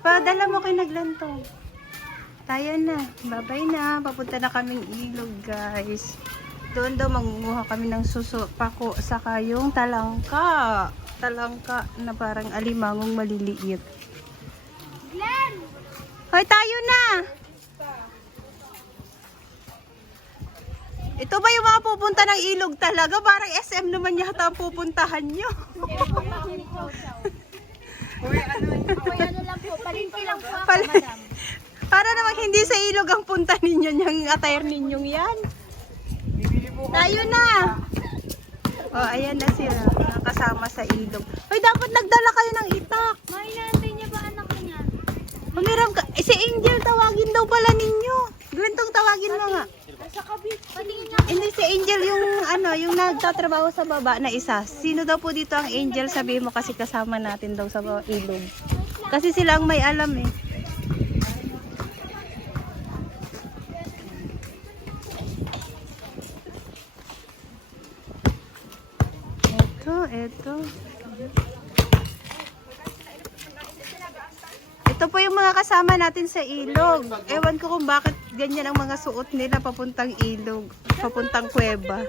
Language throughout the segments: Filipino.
Padala mo kay Naglantong. Tayo na. Babay na. Papunta na kaming ilog, guys. Doon daw mangunguha kami ng suso, pako, saka yung talangka. Talangka na parang alimangong maliliit. Glenn! Hoy, tayo na! Ito ba yung mga pupunta ng ilog talaga? Parang SM naman yata ang pupuntahan nyo. Uy, ano lang po, palingki lang po ako, madam. Para namang hindi sa ilog ang punta ninyo yung attire ninyong yan. Tayo na! Oh, ayan na sila. Nakasama sa ilog. Hoy, dapat nagdala kayo ng itak. May naantay niya ba anak niya? Humiram ka. Si Angel, tawagin daw pala ninyo. Glentong tawagin mo nga. Nasa kabit. Patingin niya. Hindi, si Angel yung yung nagtatrabaho sa baba na isa. Sino daw po dito ang Angel? Sabihin mo kasi kasama natin daw sa ilog. Kasi sila ang may alam eh. Ito. Ito po yung mga kasama natin sa ilog. Ewan ko kung bakit ganyan ang mga suot nila papuntang ilog, papuntang kuweba.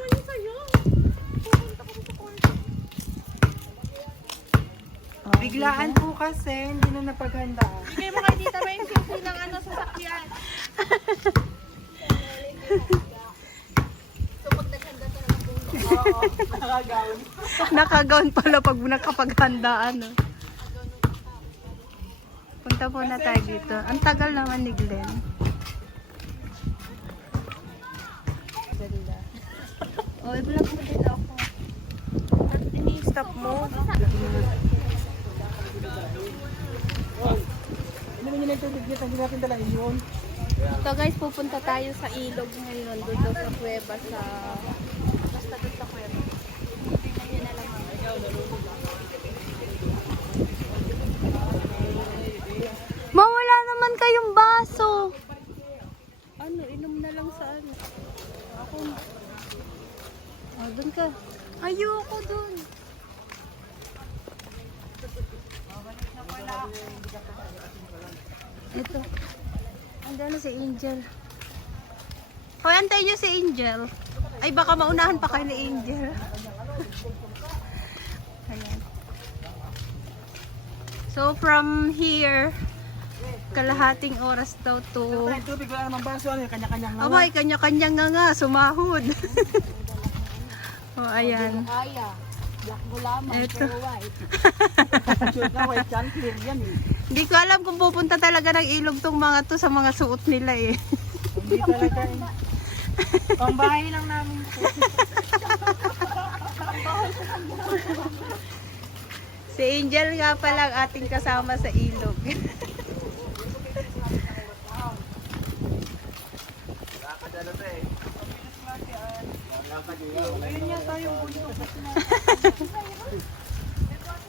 Biglaan po kasi, hindi na napaghandaan. Bigay mo kay Tita May yung ng ano sa sakyan. Nakagawin. Nakagaon pala pag nakapaghandaan. No? Punta po na tayo dito. Ang tagal naman ni Glenn. Ganda. Oh, i-vlog mo din ako. Ba't ini-stop mo? Ano naman yung tubig dito? Hindi natin dala yun. So guys, pupunta tayo sa ilog ngayon. Doon daw sa kuweba sa... Basta doon sa kuweba. Ayun na lang. Mawala naman kayong baso. Ano, inom na lang sa ano. Ako. Oh, doon ka. Ayoko doon. Ito. Andiyan na si Angel. Hoy, antayin niyo si Angel. Ay, baka maunahan pa kayo ni Angel. Ayan. So, from here, kalahating oras daw to... Tayo tubig lang ng baso, ano yung kanya-kanyang nga. Abay, kanya-kanya nga, sumahod. Oh, ayan. Kaya. Black mo lamang, Ito. pero white. Sure na, white yan, clear yan eh. Hindi ko alam kung pupunta talaga ng ilog tong mga to sa mga suot nila eh. Hindi talaga eh. Pambahay lang namin po. Si Angel nga pala ang ating kasama sa ilog.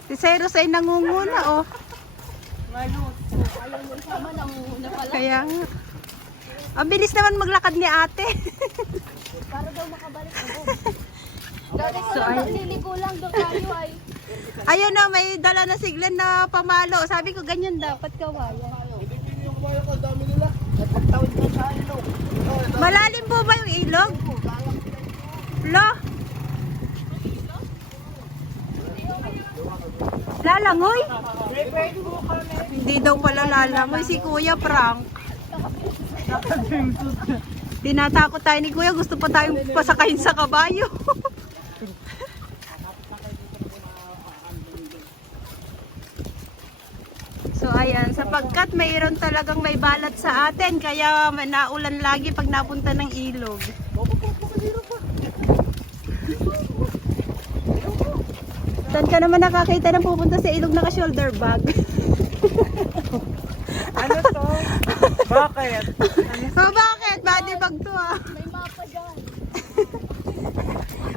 Si Cyrus ay nangunguna oh. Ngayon. Ayaw mo isama, nangunguna pala. Kaya nga. Ang bilis naman maglakad ni ate. Para daw makabalik ako. Dati ko So, lang, ay- niligo lang daw tayo ay. Ayun na, may dala na si Glenn na pamalo. Sabi ko ganyan dapat kawayan. Yung kumayo ko, dami nila. Nagpagtawid ko sa ilog. Malalim po ba yung ilog? Lo? Lalangoy? Hindi daw pala lalangoy. Si Kuya prank. Tinatakot tayo ni Kuya. Gusto pa tayong pasakayin sa kabayo. So ayan, sapagkat mayroon talagang may balat sa atin, kaya naulan lagi pag napunta ng ilog. Saan ka naman nakakita ng pupunta sa ilog naka-shoulder bag? Ano to? Bakit? Oh, bakit? Body bag to ah. May mapa dyan.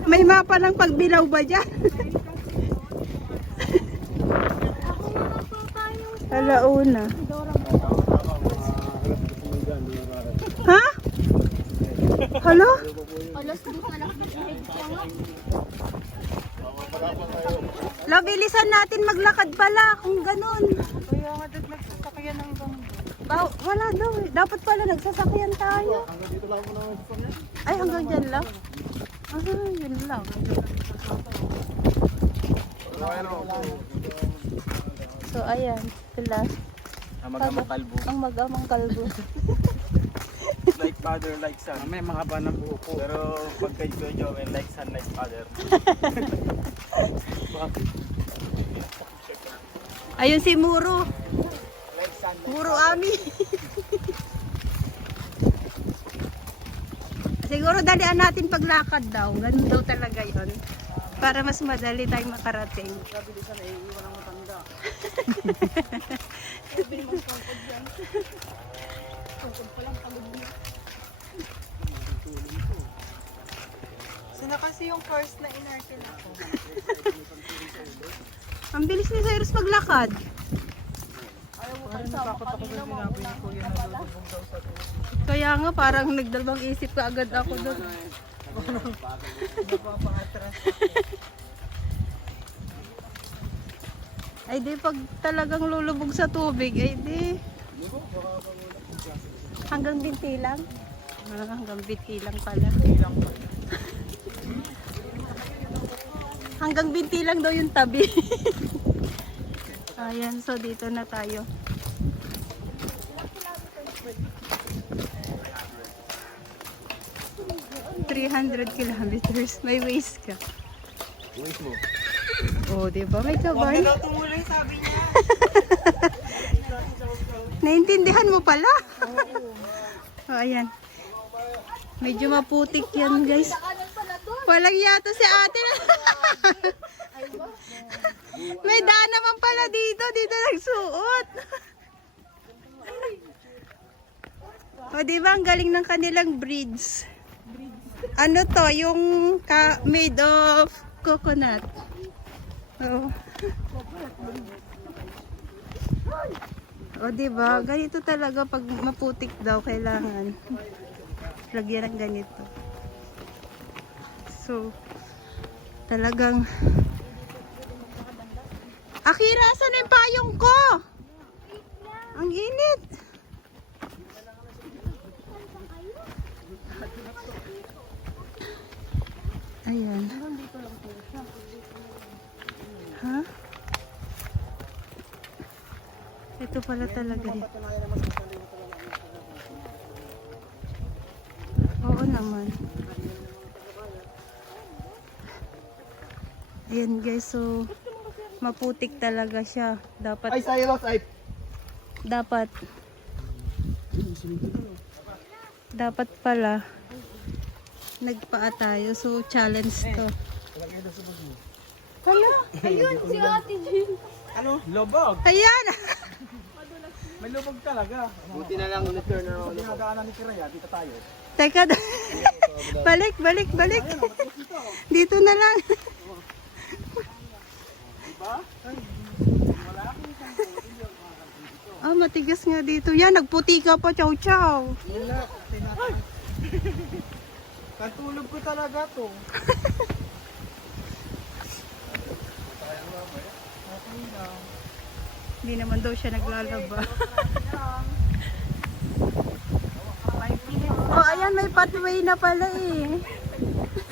May mapa ng pagbilaw ba dyan? Ako nga pa tayo. Alauna. Dora mo. Ha? Hello? Alas 2 na lang. Labilisan natin maglakad pala kung ganun. Kaya nga, nagkakaya yan ng ibang... Wala daw eh. Dapat pala nagsasakyan tayo. Hanggang dito lang mo naman sa kanya. Ay, hanggang dyan lang? Ah, yun lang. So, ayan. Sila. Ang magamang kalbo. Ang mag-amang kalbo. Like father, like son. May mga haba ng buhok ko. Pero pag kay Kuya Joel, like son, like father. Ayun si Muro. Like son, Muro Ami. Siguro dalian natin paglakad daw. Ganun daw talaga yon. Para mas madali tayong makarating. Kabilisan ay iwan ng matanda. Sino kasi yung first na inartil ako? Ang bilis ni Cyrus maglakad. Ayaw mo Parang pagsama natakot ako kanina sa mo. sinabi ni Kuya na lulubog daw sa tuwa. Kaya nga parang nagdalawang isip ka agad ako doon. Napapangatras. Ay di pag talagang lulubog sa tubig, ay di. Hanggang binti lang? Ah, hanggang binti lang pala. Hanggang binti lang daw yung tabi. Ayan, so dito na tayo. $300 kilometers. May waste ka. Waste mo. Oh, di ba? May kabay. Daw tumuloy, sabi niya. Naintindihan mo pala? Oh, ayan. Medyo maputik yan, guys. Walang yato si ate. May daan naman pala dito. Dito nagsuot. O, di ba? Ang galing ng kanilang bridge. Ano to? Yung made of coconut. Oh. O, di ba? Ganito talaga pag maputik daw kailangan lagyan ng ganito. So, talagang Akira, saan yung payong ko? Ang init. Ayan. Ha? Ito pala talaga dito. Oo naman. Ayan guys, so maputik talaga siya. Ay, Cyrus, ay. Dapat pala nagpaa tayo. So challenge to. Hala, Ayun, si Ate Jean. Ano? Lubog. ayan. May lubog talaga. Buti na lang, return na ako. Dinadaanan ni Kiraya, dito tayo. Teka, balik. Dito na lang. Ah, matigas nga dito. Yan, nagputi ka pa, chow. Wala. Katulog ko talaga to. Hindi naman daw siya naglalaba. Oh, ayan, may pathway na pala eh.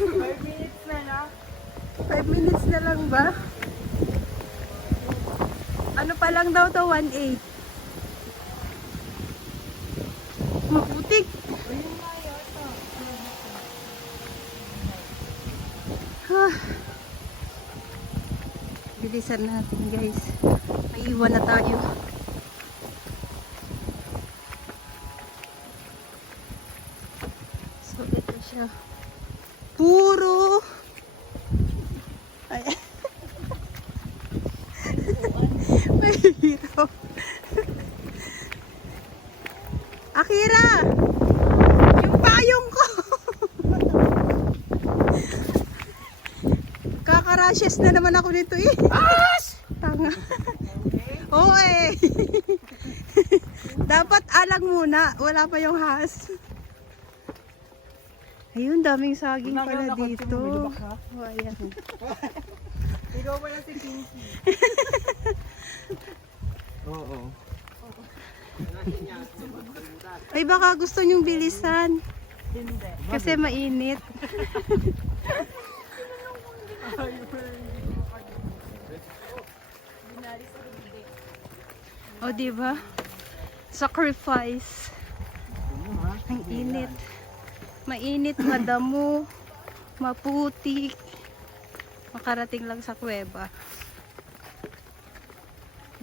5 minutes na lang. 5 minutes na lang ba? Ano pa lang daw to, 1.8. Maputik. Bilisan natin guys. May iwan na tayo. So ito siya. Puro. Ay. Mahirap. Akira! Yung payong ko! Kakarashes na naman ako nito eh. Ash! Tanga. Oo eh. Dapat alang muna. Wala pa yung has. Ayun, daming saging pala dito. Oh, ayan. Ikaw ba yan si Pinky? Oo. Ay, baka gusto nyong bilisan. Hindi. Kasi mainit. O, diba? Sacrifice. Ang init. Mainit, madamo, maputik. Makarating lang sa kuweba.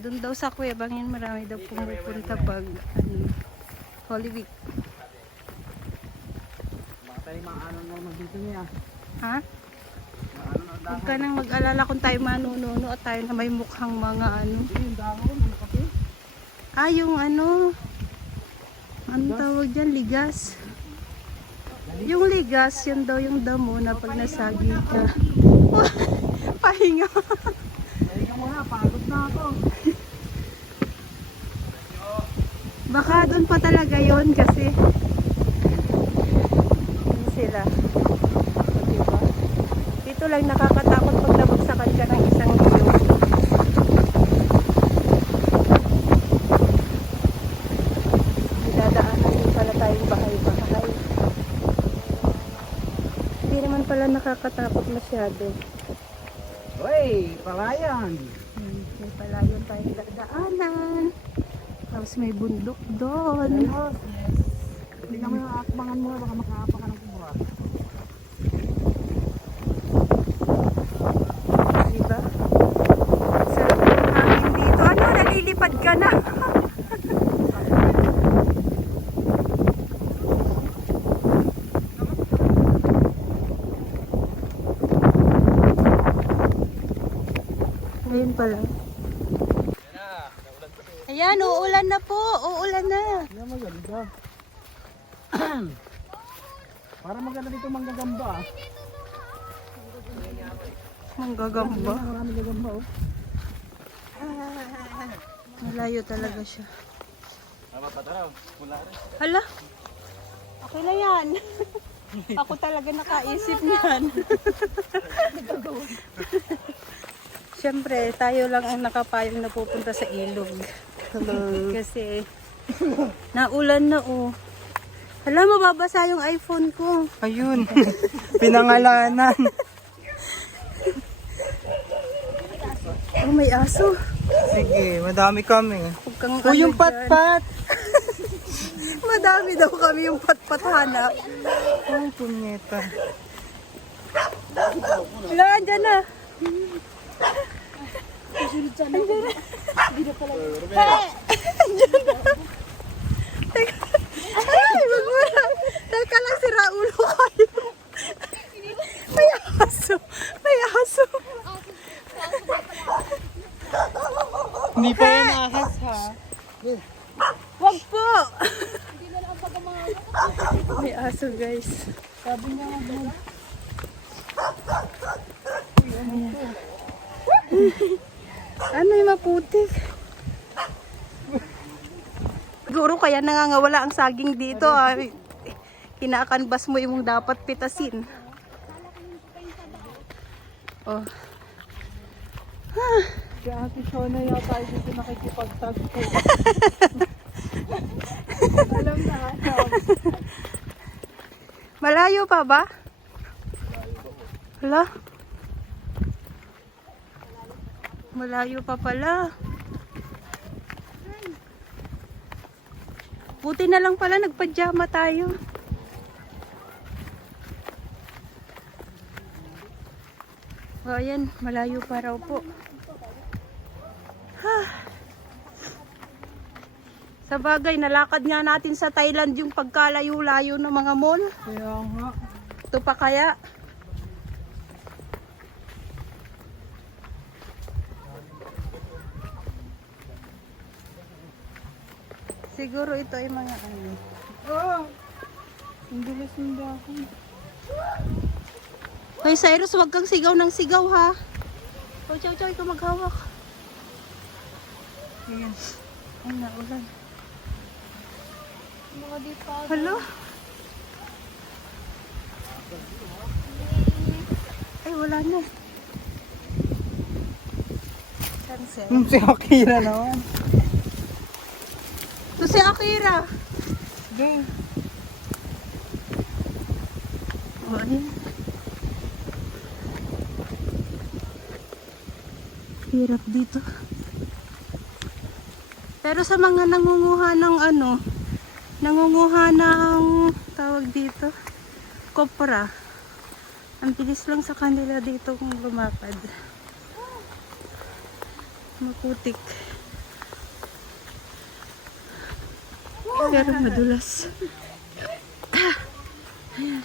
Doon daw sa kuweba ngayon marami daw pumupunta pag Holy Week. Baka tayo mga ano naman dito niya. Ha? Huwag ka nang mag-alala kung tayo manununo at tayo na may mukhang mga ano. Yung dahon, ano kasi? Ah, yung ano. Ano tawag dyan? Ligas. Yung ligas, yun daw yung damo na pag nasagi ka. Pahinga. Halika muna, pagod na ako. Baka doon pa talaga yon kasi yun sila. O, diba? Dito lang nakakatakot pag nabagsakan ka ng isang ilog. Dadaanan din pala tayong bahay-bahay. Hindi naman pala nakakatakot masyado. Uy, palayan. May palayon tayong dadaanan. Tapos may bundok doon. Ayos, yes. Tingnan mo yung akbangan mo, baka makaapa ka ng kumura. Diba? Sarap ng hangin dito. Ano? Nalilipad ka na. Ngayon pala. Ayan, uulan na po. Uulan na. Yan maganda. Para maganda dito manggagamba ah. Manggagamba. Marami gagamba oh. Malayo talaga siya. Hala. Okay na yan. Ako talaga nakaisip niyan. Siyempre, tayo lang ang nakapayong na pupunta sa ilog. Kasi naulan na oh. Hala, mababasa yung iPhone ko. Ayun. Pinangalanan. Oh, may aso. Sige, madami kami. Huwag kang Oh, yung ano dyan. patpat. Madami daw kami yung patpat hanap. Oh, punyeta. Wala, andyan na. Ay, wag mo na. Teka lang, sira ulo kayo. May aso. May aso. Hindi pa yan ahas ha. Wag po. May aso, guys. Sabi niya nga Ano yung maputik? Siguro kaya nangangawala ang saging dito. Kinakanbas mo yung dapat pitasin. Oh. si Ate Shona yata ay dito nakikipagtagpo. Alam na alam. Malayo pa ba? Hala? Malayo pa pala. Buti na lang pala nagpajama tayo. O ayan, malayo pa raw po. Sa bagay, nalakad nga natin sa Thailand yung pagkalayo-layo ng mga mall. Kaya nga. Ito pa kaya? Siguro ito ay mga ano. Oh! Ang bilis ng dahon. Hoy Cyrus, wag kang sigaw ng sigaw ha. O chow chow, ikaw maghawak. Ayan. Ay, naulan. Mga di pa. Hello? Ay, wala na. Cancel. Si Akira naman. Ito si Akira. Game. O, ayan. Hirap dito. Pero sa mga nangunguha ng ano, nangunguha ng tawag dito, kopra. Ang bilis lang sa kanila dito kung lumakad. Maputik. Pero madulas. Ayan.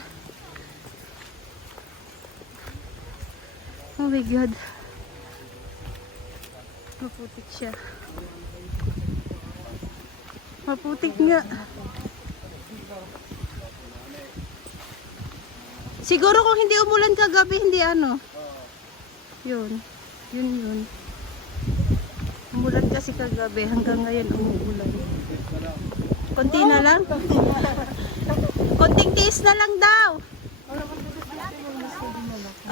Oh my God. Maputik siya. Maputik nga. Siguro kung hindi umulan kagabi, hindi ano. Yun. Yun. Umulan kasi kagabi. Hanggang ngayon umuulan. Konti na lang. Konting tiis na lang daw.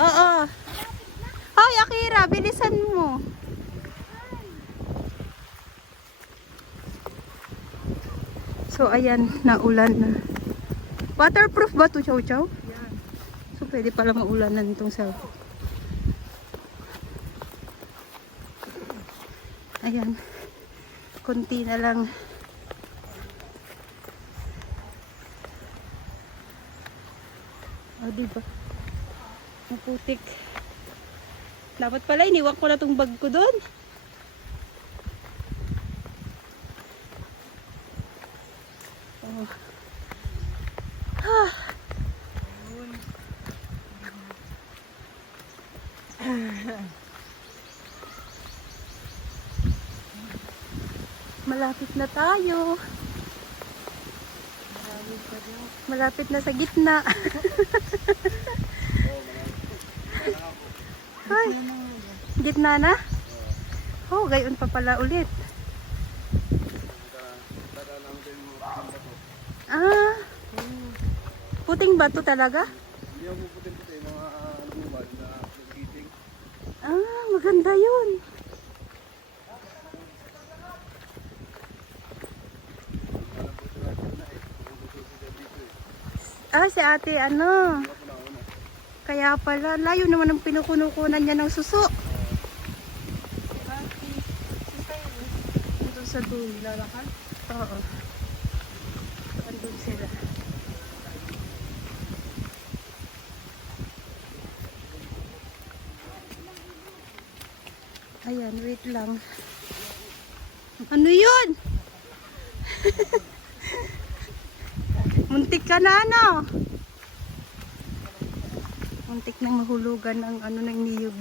Oo. Hoy, Akira, bilisan mo. So, ayan, naulan na. Waterproof ba ito, Chow Chow? So, pwede pala maulanan itong sa... Ayan. Konti na lang. O, diba? Maputik. Dapat pala, iniwan ko na itong bag ko doon. Oh. Malapit na tayo. Malapit na sa gitna. Ay, gitna na? Oh, gayon pa pala ulit. Ah, puting bato talaga? Hindi ako puputin-putin mga lumubad na nagiting. Ah, maganda yun. Ah, si ate, ano? Kaya pala, layo naman ang pinukunukunan niya ng suso. Ito sa dulo. Lalakad. Oo. Andun sila. Ayan, wait lang. Ano yun? Muntik ka na, ano? Muntik nang mahulugan ng ano ng niyog.